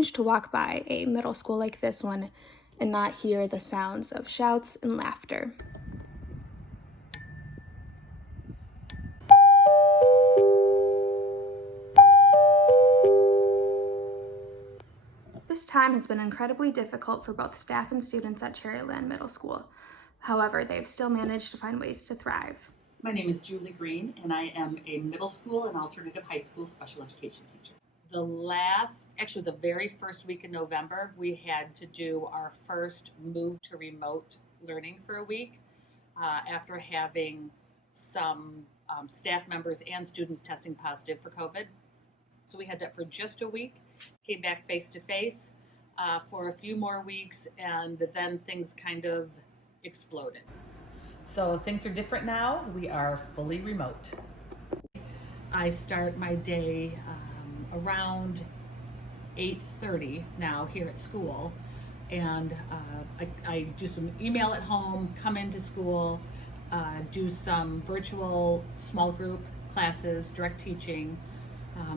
strange to walk by a middle school like this one and not hear the sounds of shouts and laughter. This time has been incredibly difficult for both staff and students at Cherryland Middle School. However, they've still managed to find ways to thrive. My name is Julie Green, and I am a middle school and alternative high school special education teacher. The very first week in November, we had to do our first move to remote learning for a week after having some staff members and students testing positive for COVID. So we had that for just a week, came back face to face for a few more weeks, and then things kind of exploded. So things are different now. We are fully remote. I start my day around 8:30 now here at school, and I do some email at home, come into school, do some virtual small group classes, direct teaching.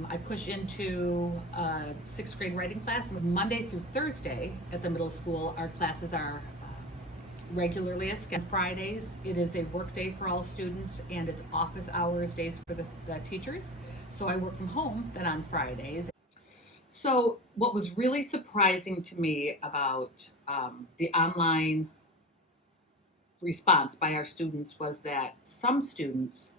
I push into a sixth grade writing class. Monday through Thursday at the middle school, our classes are regularly as scheduled. Fridays, it is a work day for all students, and it's office hours days for the teachers. So I work from home then on Fridays. So what was really surprising to me about the online response by our students was that some students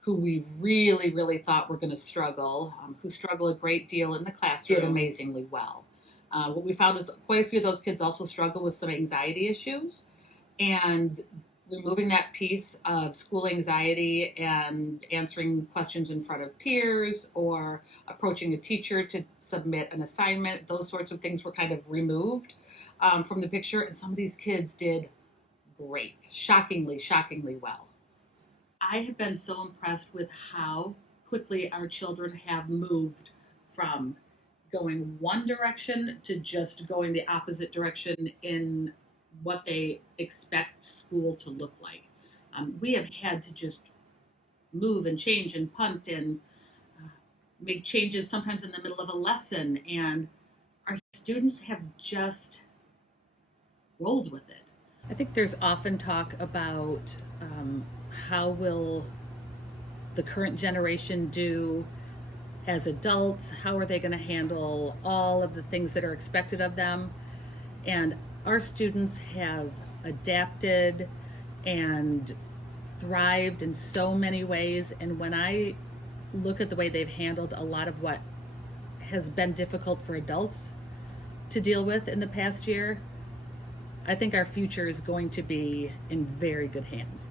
who we really, really thought were going to struggle, who struggle a great deal in the classroom, did amazingly well. What we found is quite a few of those kids also struggle with some anxiety issues, and removing that piece of school anxiety and answering questions in front of peers or approaching a teacher to submit an assignment, those sorts of things were kind of removed from the picture, and some of these kids did great, shockingly well. I have been so impressed with how quickly our children have moved from going one direction to just going the opposite direction in what they expect school to look like. We have had to just move and change and punt and make changes sometimes in the middle of a lesson, and our students have just rolled with it. I think there's often talk about how will the current generation do as adults? How are they going to handle all of the things that are expected of them? And our students have adapted and thrived in so many ways. And when I look at the way they've handled a lot of what has been difficult for adults to deal with in the past year, I think our future is going to be in very good hands.